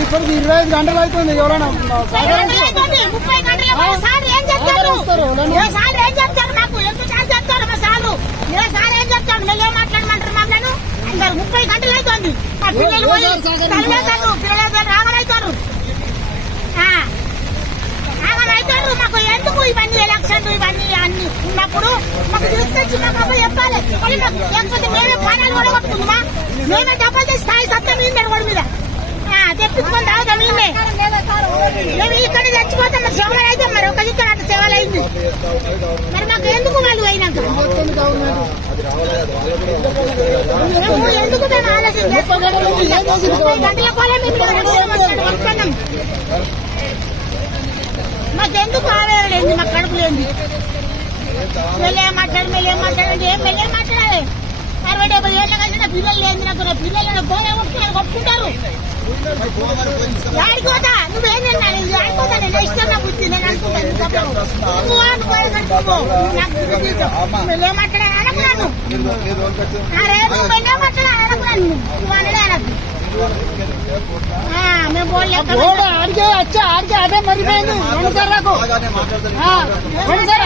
ఇప్పటికి 25 గంటలు అవుతుంది. ఎవరైనా 30 గంటలు సార్ ఏం చెప్తారు? ఏం చెప్తారు? నాకు ఎంత సార్ చెప్తారు? మా సార్లు ఏ సార్ ఏం చెప్తాడు? మేము ఏం మాట్లాడమంటారు? మమ్మల్ని అందరు 30 గంటలు అవుతుంది. మా పిల్లలు పిల్లలు ఆగలవుతారు. ఆగలవుతారు. మాకు ఎందుకు ఇవన్నీ ఎలక్షన్లు ఇవన్నీ అన్ని ఉన్నప్పుడు మాకు తీసుకొచ్చి మాకు చెప్పాలి. లేకపోతే మేమే ప్రాణాలు కూడా కొట్టుకుందామా? మేమే డబ్బులు తెచ్చి స్థాయి సత్తా మీద గొడవ మీద తెప్పించుకొని తాగుతాం. మేము ఇక్కడ చచ్చిపోతాం. మరి సేవలు అయితే మరి ఒక ఇక్కడ అట్లా సేవలు అయింది. మరి మాకు ఎందుకు వాళ్ళు అయినాక మేము ఎందుకు మేము ఆలోచన చేసుకోగలం? 30 గంటల కోలే మేము వస్తున్నాం. మాకెందుకు ఆవేదలేదు? మాకు కడుపు లేదు. మెల్లే మాట్లాడండి. ఏం మెల్లే మాట్లాడాలి? 60-70 ఏళ్ళ కలిసిన పిల్లలు లేదు. నాకు పిల్లలు పోలే కొట్టుకున్నారు, కొట్టుకుంటారు. ఆడిపోతా నువ్వేనన్నా ఆడిపోతా. నేను ఇష్టం నా బుద్ధి. నేను అనుకుంటాను మెల్లే మాట్లాడాలి అనుకున్నాను. రేపు మెల్లే మాట్లాడాలి అనుకున్నాను. నువ్వు అనడే అనద్దు. మేము పోలే ఆడికే వచ్చా ఆడికే అదే మరిపోయింది. 2 సార్ నాకు 2 సార్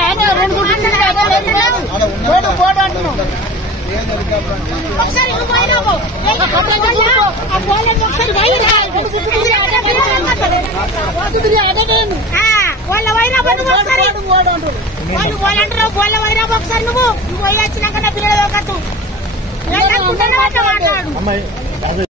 రెండు బోర్డు అంటున్నావు. ఒకసారి నువ్వు పోయినావు ఒకసారి వాళ్ళ పోయినావు. వాళ్ళు పోలంటారు. వాళ్ళ పోయినావు ఒకసారి నువ్వు పోయి వచ్చినాక నా పిల్లలు మాట్లాడు.